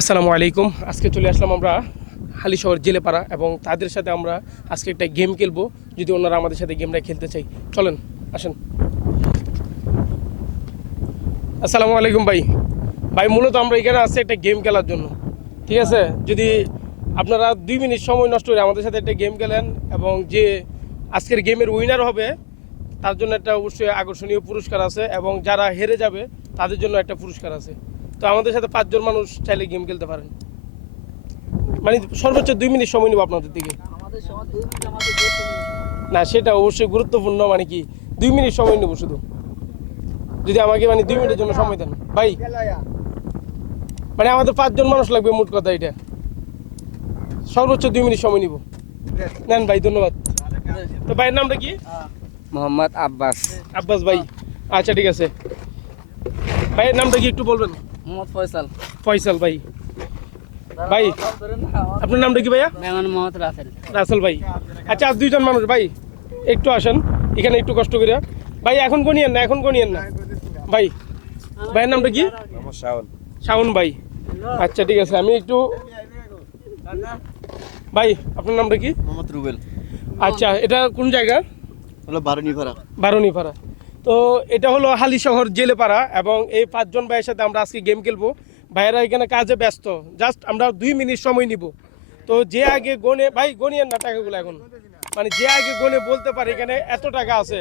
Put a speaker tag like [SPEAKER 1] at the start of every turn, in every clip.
[SPEAKER 1] আসসালামু আলাইকুম। আজকে চলে আসলাম আমরা হালি শহর জেলেপাড়া এবং তাদের সাথে আমরা আজকে একটা গেম খেলব। যদি ওনারা আমাদের সাথে গেমটা খেলতে চাই চলেন, আসেন। আসসালামু আলাইকুম ভাই। ভাই, মূলত আমরা এখানে আসছি একটা গেম খেলার জন্য, ঠিক আছে? যদি আপনারা দুই মিনিট সময় নষ্ট করে আমাদের সাথে একটা গেম খেলেন এবং যে আজকের গেমের উইনার হবে, তার জন্য একটা অবশ্যই আকর্ষণীয় পুরস্কার আছে এবং যারা হেরে যাবে, তাদের জন্য একটা পুরস্কার আছে। তো আমাদের সাথে পাঁচজন মানুষ চাইলে গেম খেলতে পারেন। মানে সর্বোচ্চ দুই মিনিট সময় নেব আপনাদের দিকে। না সেটা অবশ্যই গুরুত্বপূর্ণ মানে কি দুই মিনিট সময় নেব শুধু। যদি আমাকে মানে দুই মিনিটের জন্য সময় দেন। ভাই মানে আমাদের পাঁচজন মানুষ লাগবে মোট কথা এটা। সর্বোচ্চ দুই মিনিট সময় নিব। নেন ভাই ধন্যবাদ। তো ভাইয়ের নামটা কি?
[SPEAKER 2] মোহাম্মদ আব্বাস।
[SPEAKER 1] আব্বাস ভাই। আচ্ছা ঠিক আছে। ভাইয়ের নামটা কি একটু বলবেন?
[SPEAKER 2] মোহাম্মদ ফয়সাল।
[SPEAKER 1] ফয়সাল ভাই। ভাই আপনার নামটা কি ভাইয়া?
[SPEAKER 2] মোহাম্মদ রাসেল।
[SPEAKER 1] রাসেল ভাই। আচ্ছা আর দুইজন মানুষ ভাই একটু আসেন। এখানে একটু কষ্ট করে। ভাই এখন গনিয়েন না এখন গনিয়েন না? ভাই ভাইয়ের নামটা কি? শাওন। ভাই। আচ্ছা ঠিক আছে আমি একটু ভাই আপনার নামটা কি?
[SPEAKER 3] মোহাম্মদ রুবেল।
[SPEAKER 1] আচ্ছা এটা কোন জায়গা?
[SPEAKER 3] হলো বারুনিপাড়া
[SPEAKER 1] বারুনিপাড়া তো এটা হলো হালি শহর জেলেপাড়া এবং এই পাঁচজন ভাইয়ের সাথে আমরা আজকে গেম খেলব। ভাইয়েরা এখানে কাজে ব্যস্ত। জাস্ট আমরা দুই মিনিট সময় নিব। তো যে আগে গনে, ভাই গনিয়েন না টাকাগুলো এখন? মানে যে আগে গনে বলতে পারে এখানে এত টাকা আছে।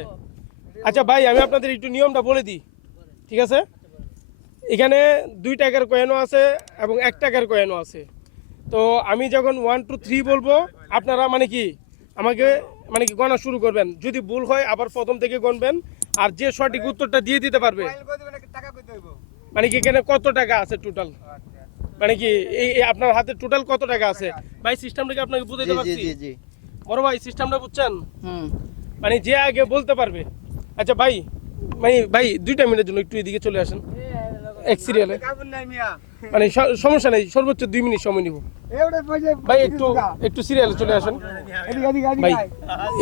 [SPEAKER 1] আচ্ছা ভাই, আমি আপনাদের একটু নিয়মটা বলে দিই। ঠিক আছে? এখানে দুই টাকার কয়েনও আছে এবং এক টাকার কয়েনও আছে। তো আমি যখন ওয়ান টু থ্রি বলব, আপনারা মানে কি? আমাকে মানে কি গণা শুরু করবেন? যদি ভুল হয় আবার প্রথম থেকে গণবেন আর যে সঠিক উত্তরটা দিয়ে দিতে পারবে। মানে কি এখানে কত টাকা আছে টোটাল মানে কি এই আপনার হাতে টোটাল কত টাকা আছে? ভাই সিস্টেমটা কি আপনাকে বুঝাইতে পারছি?
[SPEAKER 3] জি জি।
[SPEAKER 1] বড় ভাই সিস্টেমটা বুঝছেন?
[SPEAKER 2] হুম।
[SPEAKER 1] মানে যে আগে বলতে পারবে। আচ্ছা ভাই মানে ভাই দুইটা মিনিটের জন্য একটু এদিকে চলে আসেন। এক সিরিয়ালে মানে সমস্যা নেই সর্বোচ্চ দুই মিনিট সময় নিব। ভাই একটু একটু সিরিয়ালে চলে আসেন। ভাই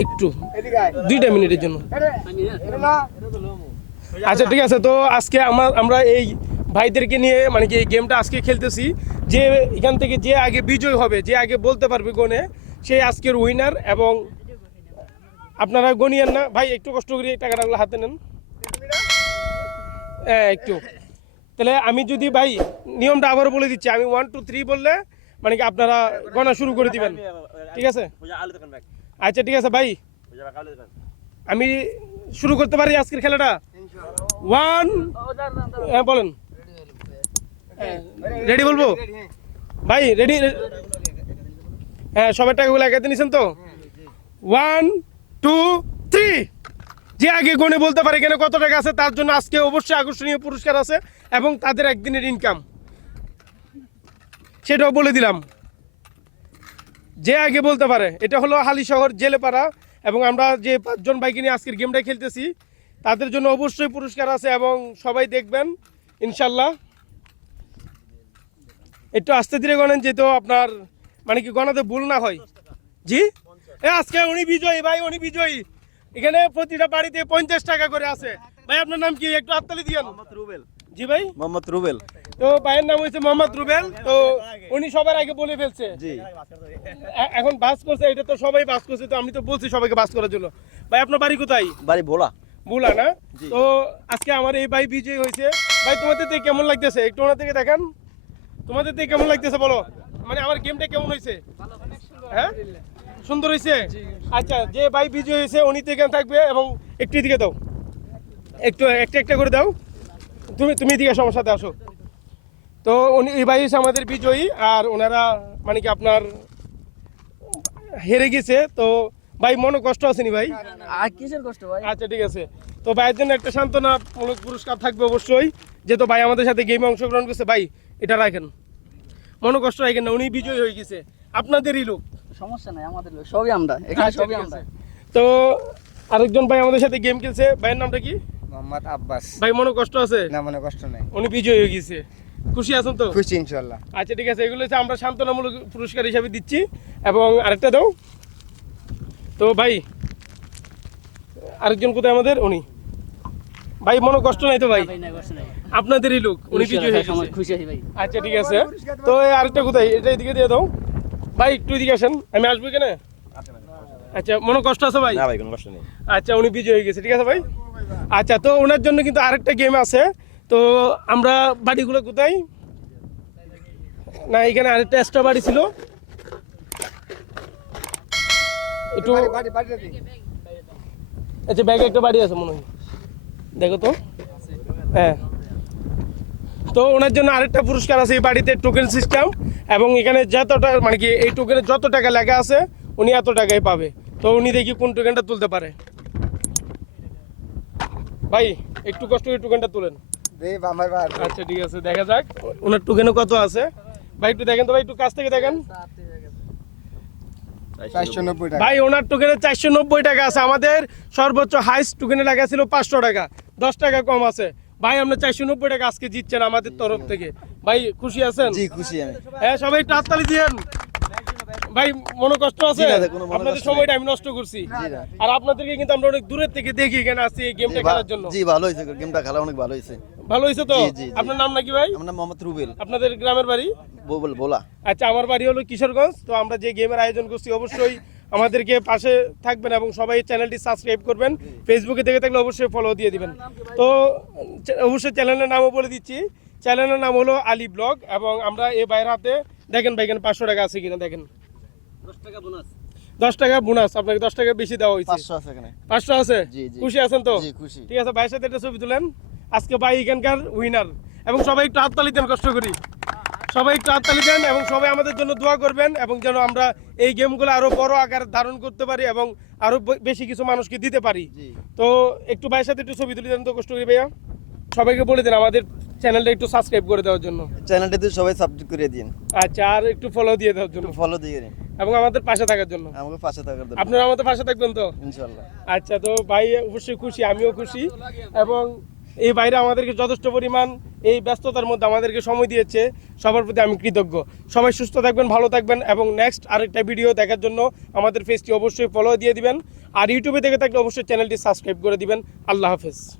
[SPEAKER 1] একটু দুইটা মিনিটের জন্য। আচ্ছা ঠিক আছে তো আজকে আমার আমরা এই ভাইদেরকে নিয়ে মানে কি এই গেমটা আজকে খেলতেছি যে এখান থেকে যে আগে বিজয় হবে যে আগে বলতে পারবে গনে সে আজকের উইনার এবং আপনারা গনিয়েন না। ভাই একটু কষ্ট করে টাকাটাগুলো হাতে নেন। হ্যাঁ একটু। তাহলে আমি যদি ভাই নিয়মটা আবারও বলে দিচ্ছি, আমি ওয়ান টু থ্রি বললে মানে কি আপনারা গণা শুরু করে দিবেন। ঠিক আছে? আচ্ছা ঠিক আছে ভাই। আমি শুরু করতে পারি আজকের খেলাটা? ওয়ান হ্যাঁ বলেন। রেডি বলব? ভাই রেডি হ্যাঁ সবার টাকাগুলো একাতে নিছেন তো? ওয়ান টু থ্রি যে আগে গনে বলতে পারে এখানে কত টাকা আছে, তার জন্য আজকে অবশ্যই আকর্ষণীয় পুরস্কার আছে। এবং তাদের একদিনের ইনকাম সেটাও বলে দিলাম। যে আগে বলতে পারে, এটা হলো হালি শহর, জেলেপাড়া, এবং আমরা যে পাঁচজন বাইকে নিয়ে আজকের গেমটা খেলতেছি, তাদের জন্য অবশ্যই পুরস্কার আছে এবং সবাই দেখবেন, ইনশাল্লাহ। একটু আস্তে ধীরে গণেন, যেহেতু আপনার মানে কি গণাতে ভুল না হয়। জি? এ, আজকে উনি বিজয়ী, ভাই, উনি বিজয়ী। এখানে প্রতিটা বাড়িতে পঞ্চাশ টাকা করে আছে। ভাই, আপনার নাম কি? একটু হাততালি দিয়েন।
[SPEAKER 3] রুবেল।
[SPEAKER 1] জি ভাই?
[SPEAKER 3] মোহাম্মদ রুবেল।
[SPEAKER 1] তো ভাইয়ের নাম হয়েছে মোহাম্মদ রুবেল। তো উনি সবার আগে বলে ফেলছে।
[SPEAKER 3] জি।
[SPEAKER 1] এখন বাস করছে এটা তো সবাই বাস করছে তো আমি তো বলছি সবাইকে বাস করার জন্য। ভাই আপনার বাড়ি কোথায়?
[SPEAKER 3] বাড়ি ভোলা।
[SPEAKER 1] বুলা না? তো আজকে আমার এই ভাই বিজয় হয়েছে। ভাই তোমাদের থেকে কেমন লাগতেছে? একটু ওনার থেকে দেখান। তোমাদের থেকে কেমন লাগতেছে বলো? মানে আমার গেমটা কেমন হয়েছে? হ্যাঁ? সুন্দর হয়েছে? আচ্ছা যে ভাই বিজয় হয়েছে উনি থেকে থাকবে এবং একটু এদিকে দাও। একটু একটা একটা করে দাও। তুমি তুমি আমার সাথে আসো। তো উনি এই ভাই আমাদের বিজয়ী আর ওনারা মানে কি আপনার হেরে গেছে। তো ভাই মনে কষ্ট আছে নি ভাই?
[SPEAKER 2] আর কিসের কষ্ট ভাই?
[SPEAKER 1] আচ্ছা ঠিক আছে। তো ভাইয়ের জন্য একটা সান্ত্বনামূলক পুরস্কার থাকবে অবশ্যই যেহেতু ভাই আমাদের সাথে গেমে অংশগ্রহণ করছে। ভাই এটা রাখেন। মনে কষ্ট রাখেন না উনি বিজয়ী হয়ে গেছে। আপনাদেরই লোক।
[SPEAKER 2] সমস্যা নাই আমাদের লোক, সবই আমরা। এখানে
[SPEAKER 1] আচ্ছা,
[SPEAKER 2] সবই আমরা।
[SPEAKER 1] তো আরেকজন ভাই আমাদের সাথে গেম খেলছে। ভাইয়ের নামটা কি?
[SPEAKER 4] মোহাম্মদ আব্বাস।
[SPEAKER 1] ভাই মনে কষ্ট আছে?
[SPEAKER 4] না মনে কষ্ট নাই।
[SPEAKER 1] উনি বিজয়ী হয়ে গেছে। খুশি আছেন তো?
[SPEAKER 4] খুশি ইনশাল্লাহ।
[SPEAKER 1] আচ্ছা ঠিক আছে এগুলো হচ্ছে আমরা সান্ত্বনামূলক পুরস্কার হিসাবে দিচ্ছি। এবং আরেকটা দাও। তো ভাই আরেকজন কোথায় আমাদের? উনি। ভাই মনে কষ্ট নাই তো ভাই?
[SPEAKER 2] ভাই নাই কষ্ট নাই।
[SPEAKER 1] আপনাদেরই লোক উনি বিজয়ী হয়ে গেছে।
[SPEAKER 2] খুশি আছি ভাই।
[SPEAKER 1] আচ্ছা ঠিক আছে। তো এই আরেকটা কোথায়? এটা এদিকে দিয়ে দাও। ভাই একটু এদিকে আসেন। আমি আসব এখানে? আচ্ছা মনে কষ্ট আছে ভাই?
[SPEAKER 3] না ভাই কোনো কষ্ট নেই।
[SPEAKER 1] আচ্ছা উনি বিজয় হয়ে গেছে। ঠিক আছে ভাই? আচ্ছা তো ওনার জন্য কিন্তু আরেকটা গেম আছে। তো আমরা বাড়িগুলো কোথায়? না এখানে আরেকটা এক্সট্রা বাড়ি ছিল। একটু আচ্ছা ব্যাগে একটা বাড়ি আছে মনে হয়। দেখো তো। হ্যাঁ। তো ওনার জন্য আরেকটা পুরস্কার আছে এই বাড়িতে টোকেন সিস্টেম এবং এখানে যতটা মানে কি এই টোকেনে যত টাকা লেখা আছে উনি এত টাকাই পাবে। তো উনি দেখি কোন টোকেনটা তুলতে পারে। ভাই একটু কষ্ট করে টোকেনটা তুলেন। আচ্ছা ঠিক আছে দেখা যাক। ওনার টোকেনে কত আছে? ভাই একটু দেখেন তো ভাই একটু কাছ থেকে দেখেন।
[SPEAKER 4] নব্বই টাকা।
[SPEAKER 1] ভাই ওনার টোকেনে চারশো নব্বই টাকা আছে। আমাদের সর্বোচ্চ হাইস্ট টোকেনে লেখা ছিল পাঁচশো টাকা। দশ টাকা কম আছে। ভাই আমরা চারশো নব্বই টাকা আজকে জিতছেন আমাদের তরফ থেকে। ভাই খুশি আছেন?
[SPEAKER 3] জি খুশি আমি।
[SPEAKER 1] হ্যাঁ সবাই একটু হাততালি দিয়েন। ভাই মনে কষ্ট আছে? আপনাদের
[SPEAKER 3] কষ্ট
[SPEAKER 1] সময়টা আমি নষ্ট করছি। আর আপনাদেরকে কিন্তু আমরা অনেক দূরের থেকে দেখি এখানে আসছি এই গেমটা খেলার জন্য।
[SPEAKER 3] জি ভালো হয়েছে গেমটা খেলা অনেক ভালো হয়েছে।
[SPEAKER 1] ভালো হয়েছে তো। আপনার নাম নাকি ভাই?
[SPEAKER 3] আমার নাম মোহাম্মদ রুবেল।
[SPEAKER 1] আপনাদের গ্রামের বাড়ি?
[SPEAKER 3] বল বলা
[SPEAKER 1] আচ্ছা আমার বাড়ি হলো কিশোরগঞ্জ তো আমরা যে গেমের আয়োজন করছি অবশ্যই আমাদেরকে পাশে থাকবেন এবং সবাই চ্যানেলটি সাবস্ক্রাইব করবেন। ফেসবুকে দেখে থাকলে অবশ্যই ফলো দিয়ে দিবেন। তো অবশ্যই চ্যানেলের নামও বলে দিচ্ছি। চ্যানেলের নাম হলো আলী ব্লগ এবং আমরা এ বাইরের হাতে দেখেন ভাই এখানে পাঁচশো টাকা আছে কিনা দেখেন।
[SPEAKER 2] দশ টাকা বোনাস।
[SPEAKER 1] দশ টাকা বোনাস আপনাকে দশ টাকা বেশি দেওয়া হয়েছে।
[SPEAKER 3] পাঁচশো আছে এখানে।
[SPEAKER 1] পাঁচশো আছে?
[SPEAKER 3] জি, জি।
[SPEAKER 1] খুশি আছেন তো?
[SPEAKER 3] খুশি।
[SPEAKER 1] ঠিক আছে ভাইয়ের সাথে একটা ছবি তুলেন। আজকে ভাই এখানকার উইনার এবং সবাই একটু হাততালি দেন কষ্ট করি। সবাই একটু হাততালি দেন এবং সবাই আমাদের জন্য দোয়া করবেন এবং যেন আমরা এই গেমগুলো আরও বড় আকার ধারণ করতে পারি এবং আরও বেশি কিছু মানুষকে দিতে পারি। তো একটু ভাইয়ের সাথে একটু ছবি তুলে দেন তো কষ্ট করি ভাইয়া। সবাইকে বলে দেন আমাদের চ্যানেলটা একটু সাবস্ক্রাইব করে দেওয়ার জন্য।
[SPEAKER 3] চ্যানেলটাতে সবাই সাবস্ক্রাইব করে দিন।
[SPEAKER 1] আচ্ছা আর একটু ফলো দিয়ে দেওয়ার জন্য।
[SPEAKER 3] একটু ফলো দিয়ে দিন।
[SPEAKER 1] এবং আমাদের পাশে থাকার জন্য।
[SPEAKER 3] আমাকে পাশে থাকার জন্য।
[SPEAKER 1] আপনারা আমাদের পাশে থাকবেন তো?
[SPEAKER 3] ইনশাল্লাহ
[SPEAKER 1] আচ্ছা তো ভাই অবশ্যই খুশি আমিও খুশি। এবং এই বাইরে আমাদেরকে যথেষ্ট পরিমাণ এই ব্যস্ততার মধ্যে আমাদেরকে সময় দিয়েছে। সবার প্রতি আমি কৃতজ্ঞ। সবাই সুস্থ থাকবেন ভালো থাকবেন এবং নেক্সট আরেকটা ভিডিও দেখার জন্য আমাদের পেজটি অবশ্যই ফলো দিয়ে দিবেন। আর ইউটিউবে দেখে থাকলে অবশ্যই চ্যানেলটি সাবস্ক্রাইব করে দিবেন। আল্লাহ হাফেজ।